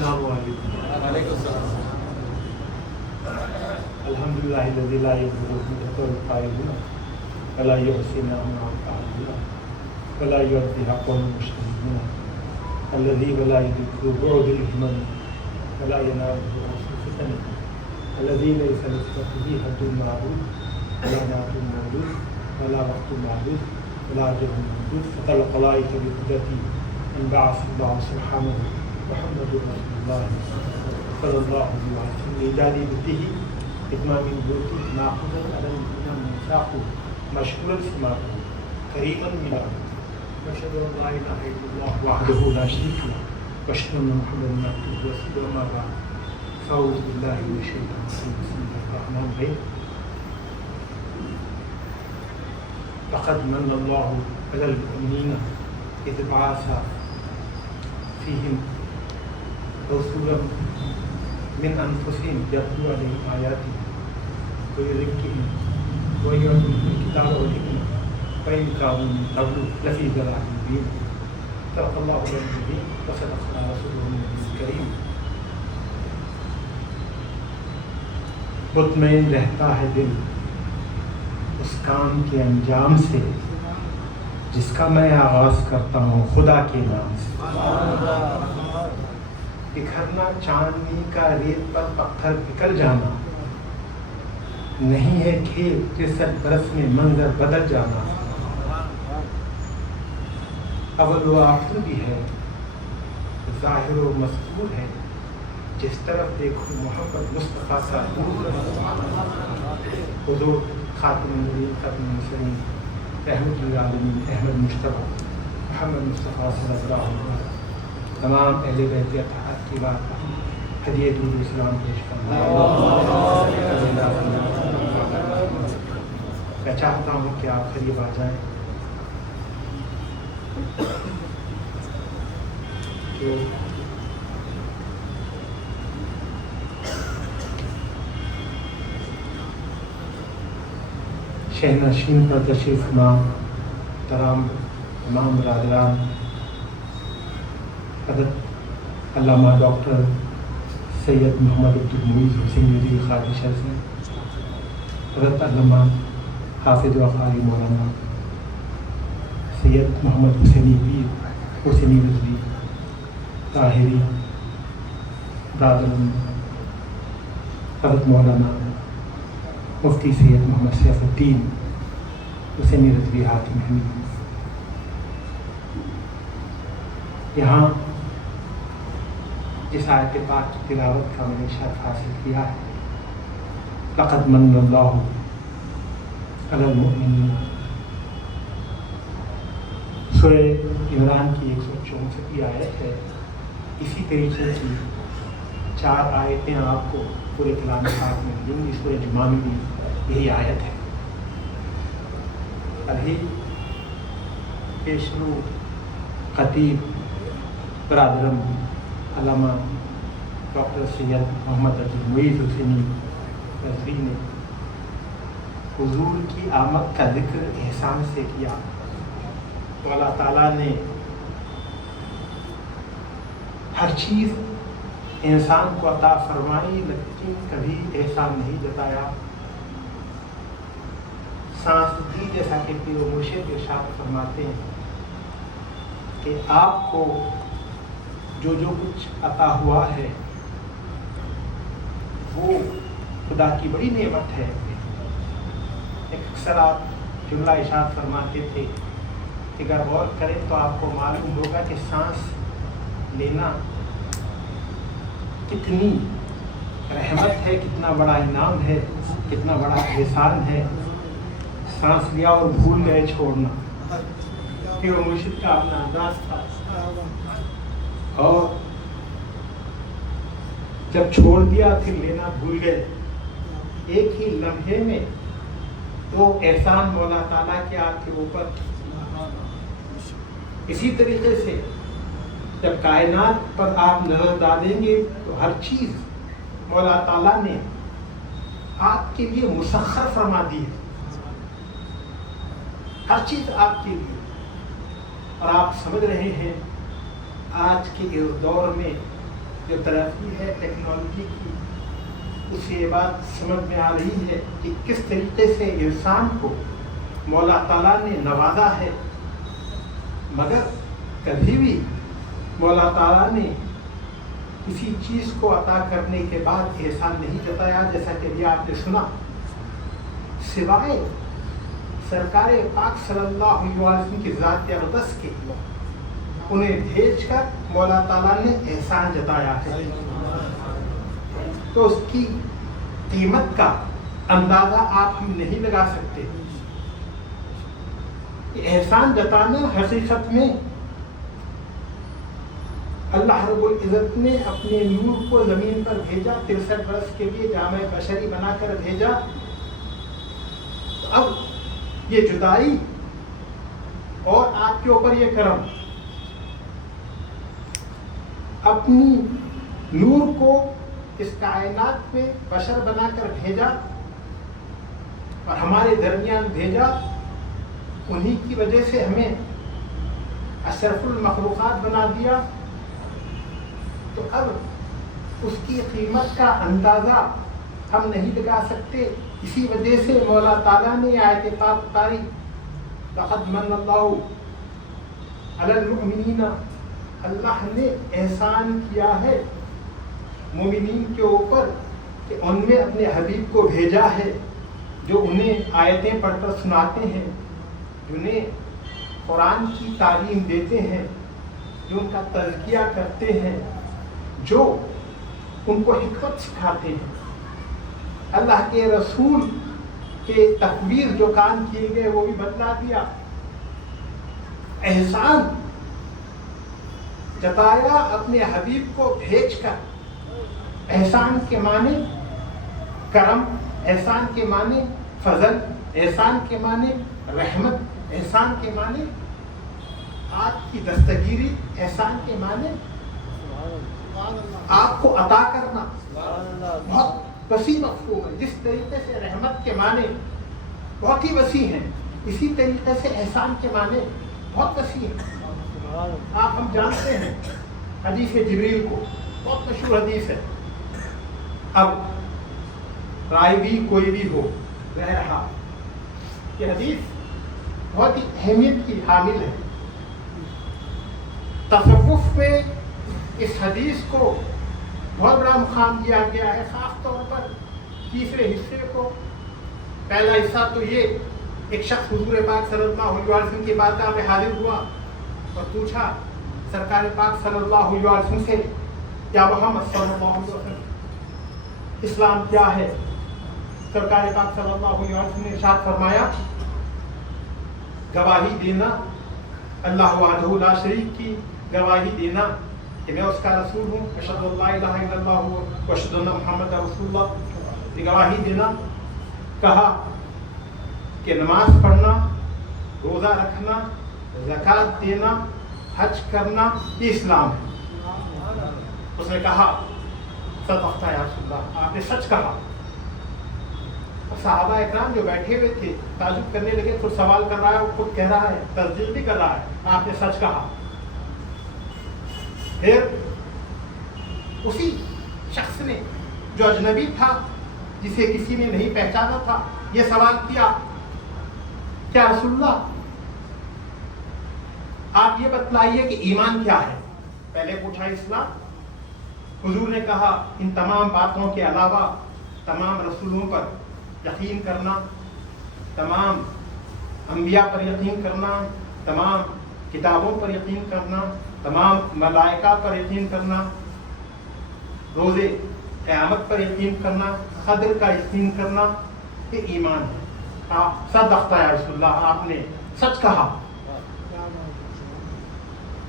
السلام علیکم. وعلیکم السلام. الحمدللہ الذی لا یضرہ القائلون ولا یحصی نعمہ القائلون ولا یعطی حق المشترکین الذی ولا یدرک بعد الہمم ولا ینال الفتن الذی لیس لصفته حد معبود ولا نعت موجود ولا وقت معبود ولا اجل موجود فطل القلائق بقدرتی ان بعث اللہ سبحانہ محمد رسول اللہ صلی اللہ علیہ وسلم ایجادی بدہ اتمام نبوتی ناخذا علی الدین منساق مشکورا سماعه قریبا من واشهد ان لا اله الا الله وحده لا شريك له واشهد ان محمدا عبده ورسوله اما بعد فاعوذ بالله من الشیطان الرجیم بسم الله الرحمن الرحیم لقد من الله على المؤمنين اذ بعث فيهم رسولا من انفسهم يتلو عليهم آياته ويزكيهم ويعلمهم الكتاب والحكمة وإن كانوا من قبل لفي ضلال مبين. صدق الله العظيم وصدق رسوله النبي الكريم. مطمئن رہتا ہے دل اس کام کے انجام سے جس کا میں آغاز کرتا ہوں خدا کے نام سے. بکھرنا چاندنی کا ریت پر پتھر پکل جانا نہیں ہے کھیل 63 برس میں منظر بدل جانا. اول و آخر بھی ہے ظاہر و مستور ہے جس طرف دیکھو محمد مصطفیٰ کا نور. حضور خاتم النبیین ختم المرسلین رحمت للعالمین احمد مجتبیٰ محمد مصطفیٰ صلی اللہ علیہ وسلم تمام اہل بیت اطہار کی بات ہدیہ درود و سلام پیش کرنا. میں چاہتا ہوں کہ آپ قریب آ جائیں. تو شہنشین پر تشریف فرما تمام برادران حضرت علامہ ڈاکٹر سید محمد عبدالمعید حسین ندوی خادشہ سے حضرت علامہ حافظ و قاری مولانا سید محمد حسینی پیر حسینی ندوی طاہری برادر حضرت مولانا مفتی سید محمد سیف الدین حسینی ندوی حاتم حمید. یہاں جس آیت پاک کی تلاوت کا میں نے شرف حاصل کیا ہے لقد من اللہ علی المؤمنین سورہ عمران کی 164 آیت ہے. اسی طریقے کی 4 آیتیں آپ کو پورے کلام پاک میں ملیں گی. سورہ جمعہ میں بھی یہی آیت ہے. ابھی پیشرو خطیب برادرم علامہ ڈاکٹر سید محمد عبدالمعید حسینی نظوی نے حضور کی آمد کا ذکر احسان سے کیا. تو اللہ تعالیٰ نے ہر چیز انسان کو عطا فرمائی لیکن کبھی احسان نہیں جتایا. سانس دی جیسا کہ پیر و مرشد ارشاد فرماتے ہیں کہ آپ کو جو کچھ عطا ہوا ہے وہ خدا کی بڑی نعمت ہے. اکثر آپ جملہ ارشاد فرماتے تھے کہ اگر غور کریں تو آپ کو معلوم ہوگا کہ سانس لینا کتنی رحمت ہے, کتنا بڑا انعام ہے, کتنا بڑا احسان ہے. سانس لیا اور بھول گئے چھوڑنا. پھر وہ مرشد کا اپنا انداز تھا اور جب چھوڑ دیا پھر لینا بھول گئے. ایک ہی لمحے میں وہ احسان مولا تعالیٰ کے آپ کے اوپر. اسی طریقے سے جب کائنات پر آپ نظر ڈالیں گے تو ہر چیز مولا تعالیٰ نے آپ کے لیے مسخر فرما دی ہے. ہر چیز آپ کے لیے. اور آپ سمجھ رہے ہیں آج کے اس دور میں جو ترقی ہے ٹیکنالوجی کی، اس سے یہ بات سمجھ میں آ رہی ہے کہ کس طریقے سے انسان کو مولا تعالیٰ نے نوازا ہے، مگر کبھی بھی مولا تعالیٰ نے کسی چیز کو عطا کرنے کے بعد احسان نہیں جتایا، جیسا کہ ابھی آپ نے سنا، سوائے سرکار پاک صلی اللہ علیہ وسلم کی ذات اقدس کے انہیں بھیج کر مولا تعالیٰ نے احسان جتایا ہے۔ تو اس کی قیمت کا اندازہ آپ ہم نہیں لگا سکتے۔ احسان جتانا حقیقت میں اللہ رب العزت نے اپنے نور کو زمین پر بھیجا، 63 برس کے لیے جامع بشری بنا کر بھیجا۔ تو اب یہ جدائی اور آپ کے اوپر یہ کرم، اپنی نور کو اس کائنات میں بشر بنا کر بھیجا اور ہمارے درمیان بھیجا، انہی کی وجہ سے ہمیں اشرف المخلوقات بنا دیا۔ تو اب اس کی قیمت کا اندازہ ہم نہیں لگا سکتے۔ اسی وجہ سے مولا تعالیٰ نے آیت پاک اتاری، لقد من اللہ علی المؤمنین، اللہ نے احسان کیا ہے مومنین کے اوپر کہ ان میں اپنے حبیب کو بھیجا ہے، جو انہیں آیتیں پڑھ کر سناتے ہیں، جنہیں قرآن کی تعلیم دیتے ہیں، جو ان کا تزکیہ کرتے ہیں، جو ان کو حکمت سکھاتے ہیں۔ اللہ کے رسول کے تکبیر جو کام کیے گئے وہ بھی بتلا دیا۔ احسان جتایا اپنے حبیب کو بھیج کر۔ احسان کے معنی کرم، احسان کے معنی فضل، احسان کے معنی رحمت، احسان کے معنی آپ کی دستگیری، احسان کے معنی آپ کو عطا کرنا۔ بہت وسیع مفہوم ہے۔ جس طریقے سے رحمت کے معنی بہت ہی وسیع ہیں، اسی طریقے سے احسان کے معنی بہت وسیع ہیں۔ آپ ہم جانتے ہیں حدیث جبریل کو، بہت مشہور حدیث ہے۔ اب رائے بھی کوئی بھی ہو، رہا یہ حدیث بہت ہی اہمیت کی حامل ہے۔ تصوف میں اس حدیث کو بہت بڑا مقام دیا گیا ہے، خاص طور پر تیسرے حصے کو۔ پہلا حصہ تو یہ، ایک شخص حضور پاک صلی اللہ علیہ وسلم کی بارگاہ میں حاضر ہوا اور پوچھا سرکار پاک صلی اللہ علیہ وسلم سے، یا محمد صلی اللہ علیہ وسلم اسلام کیا ہے؟ سرکار پاک صلی اللہ علیہ وسلم نے ارشاد فرمایا، گواہی دینا اللہ وحدہ لا شریک کی، گواہی دینا کہ میں اس کا رسول ہوں، اشہد ان لا الہ الا اللہ و اشہد ان محمد رسول اللہ، یہ گواہی دینا۔ کہا کہ نماز پڑھنا، روزہ رکھنا، زکوٰۃ دینا، حج کرنا، یہ اسلام ہے۔ اس نے کہا صدقت یا رسول اللہ، آپ نے سچ کہا۔ صحابہ اکرام جو بیٹھے ہوئے تھے تعجب کرنے لگے، خود سوال کر رہا ہے، وہ خود کہہ رہا ہے، تصدیق بھی کر رہا ہے، آپ نے سچ کہا۔ پھر اسی شخص نے جو اجنبی تھا، جسے کسی نے نہیں پہچانا تھا، یہ سوال کیا، کیا رسول اللہ آپ یہ بتلائیے کہ ایمان کیا ہے؟ پہلے پوچھا اسلام۔ حضور نے کہا ان تمام باتوں کے علاوہ تمام رسولوں پر یقین کرنا، تمام انبیاء پر یقین کرنا، تمام کتابوں پر یقین کرنا، تمام ملائکہ پر یقین کرنا، روز قیامت پر یقین کرنا، قدر کا یقین کرنا، یہ ایمان ہے۔ صدقت یا رسول اللہ، آپ نے سچ کہا۔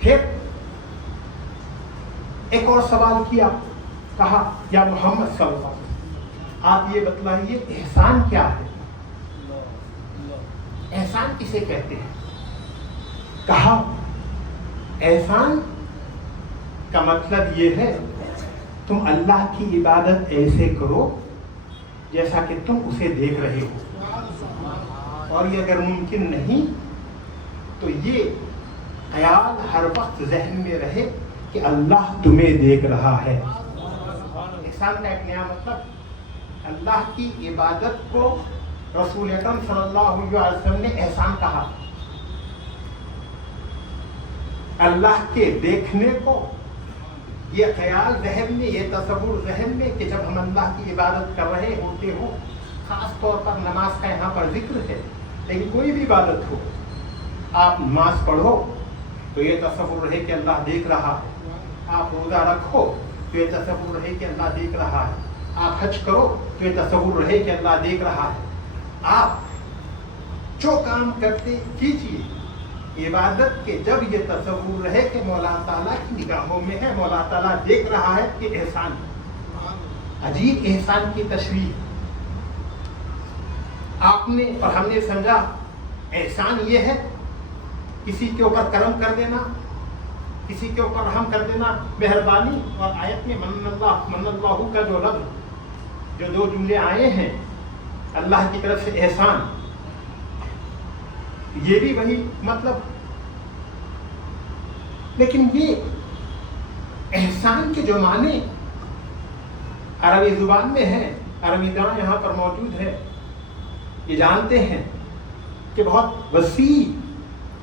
پھر ایک اور سوال کیا، کہا یا محمد صلی اللہ علیہ وسلم آپ یہ بتلائیے احسان کیا ہے؟ احسان کسے کہتے ہیں؟ کہا احسان کا مطلب یہ ہے تم اللہ کی عبادت ایسے کرو جیسا کہ تم اسے دیکھ رہے ہو، اور یہ اگر ممکن نہیں تو یہ خیال ہر وقت ذہن میں رہے کہ اللہ تمہیں دیکھ رہا ہے. احسان کا ایک نیا مطلب، اللہ کی عبادت کو رسول اکرم صلی اللہ علیہ وسلم نے احسان کہا. اللہ کے دیکھنے کو، یہ خیال ذہن میں، یہ تصور ذہن میں کہ جب ہم اللہ کی عبادت کر رہے ہوتے ہوں، خاص طور پر نماز کا یہاں پر ذکر ہے، لیکن کوئی بھی عبادت ہو، آپ نماز پڑھو تو یہ تصور رہے کہ اللہ دیکھ رہا ہے. آپ روزہ رکھو تو یہ تصور رہے کہ اللہ دیکھ رہا ہے. آپ حج کرو تو یہ تصور رہے کہ اللہ دیکھ رہا ہے. آپ جو کام کرتے کیجیے عبادت کے، جب یہ تصور رہے کہ مولا تعالیٰ کی نگاہوں میں ہے، مولا تعالیٰ دیکھ رہا ہے، کہ احسان. عجیب احسان کی تشریح آپ نے اور ہم نے سمجھا. احسان یہ ہے کسی کے اوپر کرم کر دینا، کسی کے اوپر رحم کر دینا، مہربانی. اور آیت میں من اللہ کا جو لفظ، جو دو جملے آئے ہیں اللہ کی طرف سے احسان، یہ بھی وہی مطلب. لیکن یہ احسان کے جو معنی عربی زبان میں ہیں، عربی داں یہاں پر موجود ہے، یہ جانتے ہیں کہ بہت وسیع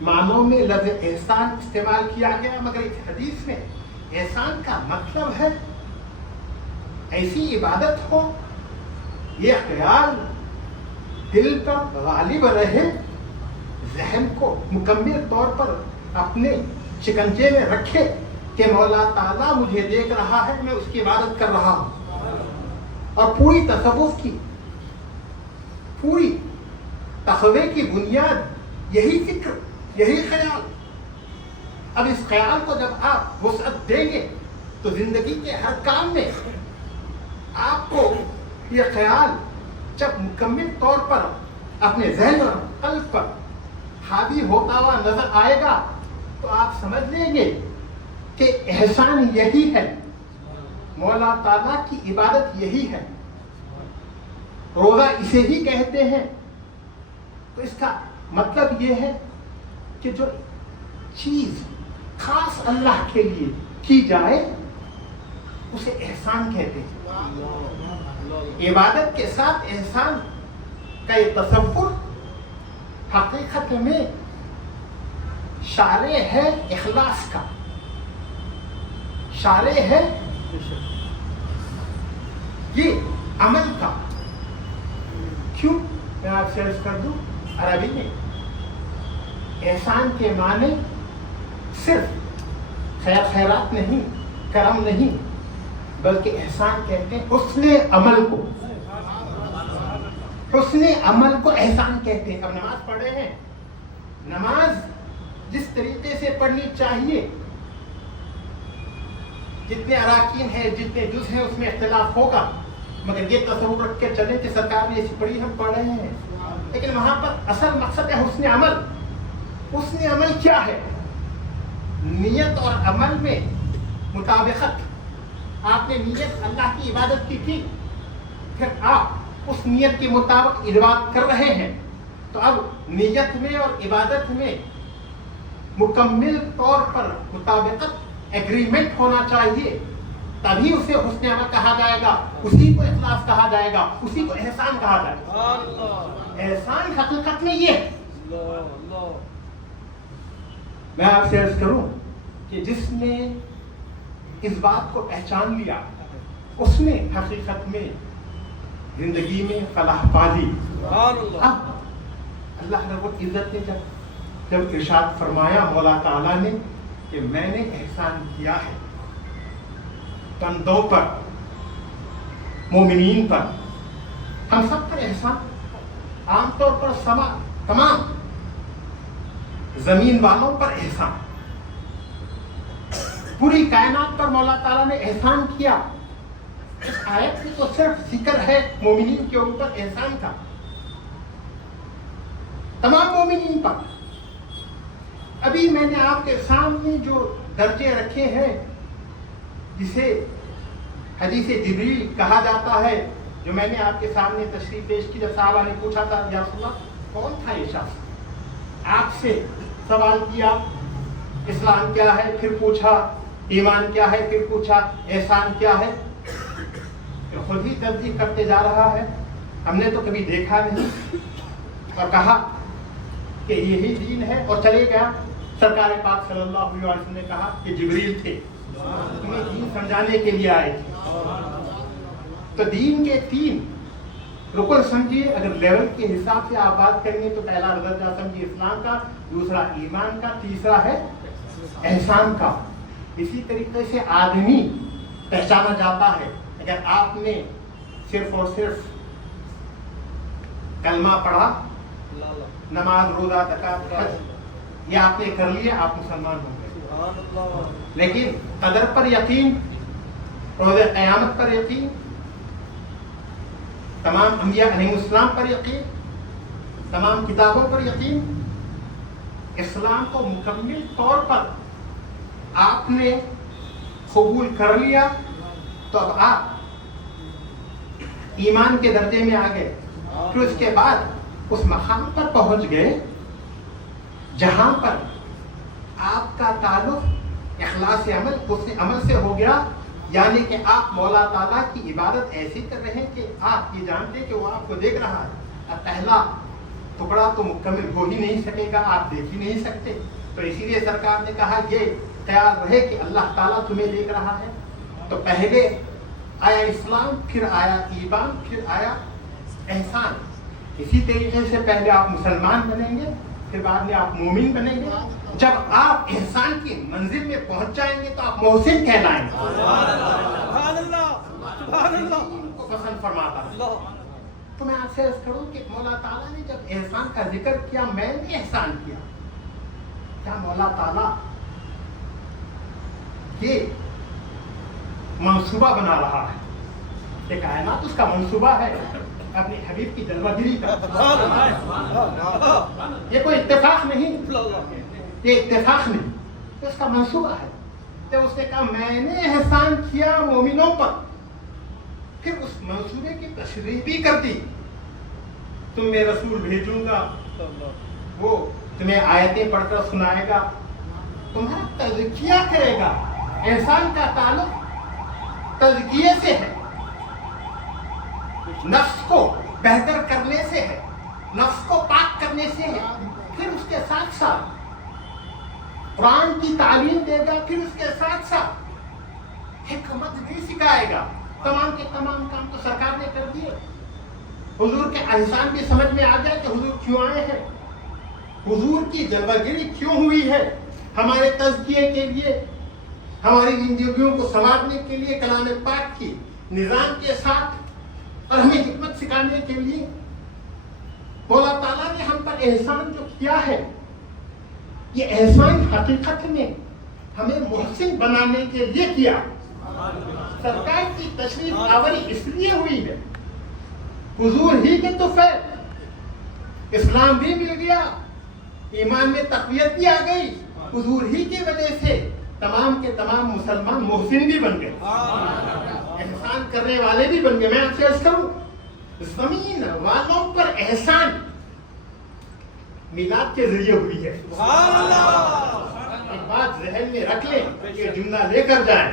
معنوں میں لفظ احسان استعمال کیا گیا. مگر اس حدیث میں احسان کا مطلب ہے ایسی عبادت ہو، یہ خیال دل پر غالب رہے، ذہن کو مکمل طور پر اپنے شکنجے میں رکھے کہ مولا تعالیٰ مجھے دیکھ رہا ہے، میں اس کی عبادت کر رہا ہوں. اور پوری تصوف کی، پوری تقوی کی بنیاد یہی فکر، یہی خیال. اب اس خیال کو جب آپ وسعت دیں گے تو زندگی کے ہر کام میں آپ کو یہ خیال جب مکمل طور پر اپنے ذہن اور قلب پر حاوی ہوتا ہوا نظر آئے گا تو آپ سمجھ لیں گے کہ احسان یہی ہے، مولا تعالیٰ کی عبادت یہی ہے. روزہ اسے ہی کہتے ہیں. تو اس کا مطلب یہ ہے کہ جو چیز خاص اللہ کے لیے کی جائے اسے احسان کہتے ہیں. عبادت کے ساتھ احسان کا یہ تصور حقیقت میں شارع ہے اخلاص کا، شارع ہے یہ عمل کا. کیوں؟ میں آپ سے عرض کر دوں، عربی میں احسان کے معنی صرف خیر خیرات نہیں، کرم نہیں، بلکہ احسان کہتے ہیں حسن عمل کو. حسن عمل کو احسان کہتے ہیں. اب نماز پڑھ رہے ہیں، نماز جس طریقے سے پڑھنی چاہیے، جتنے اراکین ہیں، جتنے جز ہیں، اس میں اختلاف ہوگا، مگر یہ تصور رکھ کے چلیں کہ سرکار نے ایسی پڑھی، ہم پڑھ رہے ہیں. لیکن وہاں پر اصل مقصد ہے حسن عمل. حسن عمل کیا ہے؟ نیت اور عمل میں مطابقت. آپ نے نیت اللہ کی عبادت کی تھی، پھر آپ اس نیت کے مطابق عبادت کر رہے ہیں، تو اب نیت میں اور عبادت میں مکمل طور پر مطابقت، ایگریمنٹ ہونا چاہیے، تبھی اسے حسن عمل کہا جائے گا، اسی کو اخلاص کہا جائے گا، اسی کو احسان کہا جائے گا. احسان حقیقت میں یہ ہے. میں آپ سے عرض کروں کہ جس نے اس بات کو پہچان لیا، اس نے حقیقت میں زندگی میں فلاح پا لی. اب اللہ رب العزت نے جب ارشاد فرمایا مولا تعالیٰ نے کہ میں نے احسان کیا ہے بندوں پر، مومنین پر، ہم سب پر احسان، عام طور پر تمام زمین والوں پر احسان، پوری کائنات پر مولا تعالیٰ نے احسان کیا. اس آیت میں تو صرف ذکر ہے مومنین کے اوپر احسان کا، تمام مومنین پر. ابھی میں نے آپ کے سامنے جو درجے رکھے ہیں، جسے حدیث جبریل کہا جاتا ہے، جو میں نے آپ کے سامنے تشریح پیش کی، جب صحابہ نے پوچھا تھا یا رسول اللہ کون تھا یہ شخص، آپ سے سوال کیا اسلام کیا ہے، پھر پوچھا ایمان کیا ہے، پھر پوچھا احسان کیا ہے، خود ہی تبدیل کرتے جا رہا ہے، ہم نے تو کبھی دیکھا نہیں، اور کہا کہ یہی دین ہے اور چلے گیا۔ سرکار پاک صلی اللہ علیہ وسلم نے کہا کہ جبریل تھے، تمہیں دین سمجھانے کے لیے آئے تھے۔ تو دین کے 3 رکن سمجھیے، اگر لیول کے حساب سے آپ بات کریں گے تو پہلا درجہ سمجھیے اسلام کا، دوسرا ایمان کا، تیسرا ہے احسان کا۔ اسی طریقے سے آدمی پہچانا جاتا ہے، اگر آپ نے صرف اور صرف کلمہ پڑھا، نماز روزہ زکات حج یہ آپ نے کر لیا، آپ مسلمان ہو گئے۔ لیکن قدر پر یقین، روز قیامت پر یقین، تمام انبیاء علیہ السلام پر یقین، تمام کتابوں پر یقین، اسلام کو مکمل طور پر آپ نے قبول کر لیا، تو اب آپ ایمان کے درجے میں آ گئے۔ پھر اس کے بعد اس مقام پر پہنچ گئے جہاں پر آپ کا تعلق اخلاص عمل اس عمل سے ہو گیا، یعنی کہ آپ مولا تعالیٰ کی عبادت ایسی کر رہے ہیں کہ آپ یہ جانتے کہ وہ آپ کو دیکھ رہا ہے۔ اب پہلا ٹکڑا تو مکمل ہو ہی نہیں سکے گا، آپ دیکھ ہی نہیں سکتے، تو اسی لیے سرکار نے کہا یہ خیال رہے کہ اللہ تعالیٰ تمہیں دیکھ رہا ہے۔ تو پہلے آیا اسلام، پھر آیا ایمان، پھر آیا احسان۔ اسی طریقے سے پہلے آپ مسلمان بنیں گے، پھر بعد میں آپ مومن بنیں گے۔ جب آپ احسان کی منزل میں پہنچ جائیں گے تو آپ محسن کہلائیں گے۔ سبحان اللہ، سبحان اللہ کو پسند فرماتا ہے۔ تو میں آپ سے عرض کروں کہ مولا تعالیٰ نے جب احسان کا ذکر کیا، میں نے احسان کیا، کیا مولا تعالیٰ یہ منصوبہ بنا رہا ہے؟ یہ کائنات اس کا منصوبہ ہے اپنے حبیب کی جلوہ گری کا۔ یہ کوئی اتفاق نہیں، یہ اتفاق نہیں، اس کا منصوبہ ہے۔ جب اس نے کہا میں نے احسان کیا مومنوں پر، پھر اس منصوبے کی تشریح بھی کر دی۔ تم میں رسول بھیجوں گا، وہ تمہیں آیتیں پڑھ کر سنائے گا، تمہارا تزکیہ کرے گا۔ احسان کا تعلق تزکیے سے ہے، نفس کو بہتر کرنے سے ہے، نفس کو پاک کرنے سے ہے۔ پھر اس کے ساتھ ساتھ قرآن کی تعلیم دے گا، پھر اس کے ساتھ ساتھ حکمت بھی سکھائے گا۔ تمام کے تمام کام تو سرکار نے کر دیے۔ حضور کے احسان بھی سمجھ میں آ گیا کہ حضور کیوں آئے ہیں، حضور کی جلوہ گری کیوں ہوئی ہے، ہمارے تزکیے کے لیے، ہماری زندگیوں کو سنوارنے کے لیے، کلام پاک کی نظام کے ساتھ، اور ہمیں حکمت سکھانے کے لیے۔ مولا تعالیٰ نے ہم پر احسان جو کیا ہے، یہ احسان حقیقت میں ہمیں محسن بنانے کے لیے کیا۔ سرکار کی تشریف آوری اس لیے ہوئی ہے، حضور ہی کے تحفے، اسلام بھی مل گیا، ایمان میں تقویت بھی آ گئی، حضور ہی کی وجہ سے تمام کے تمام مسلمان محسن بھی بن گئے، احسان کرنے والے بھی بن گئے۔ میں آپ سے عرض کروں، زمین والوں پر احسان میلاد کے ذریعے ہوئی ہے۔ ایک بات ذہن میں رکھ لیں، یہ جملہ لے کر جائیں،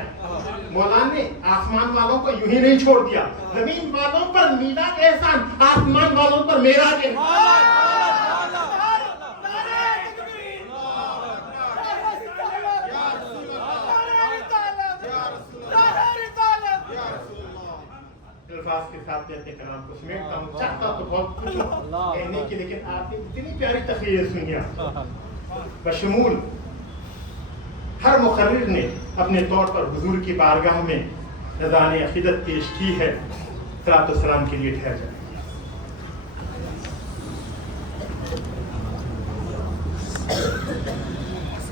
مولا نے آسمان والوں کو یوں ہی نہیں چھوڑ دیا، زمین والوں پر میلاد احسان، آسمان والوں پر معراج احسان۔ الفاظ کے ساتھ میں اپنے کلام کو سمیٹتا ہوں، چاہتا تو بہت کچھ کہنے کی، لیکن آپ نے اتنی پیاری تقریر سنی بشمول ہر مقرر نے اپنے طور پر حضور کی بارگاہ میں اذان عقیدت پیش کی ہے۔ صلاۃ و سلام کے لیے ٹھہر جائیں۔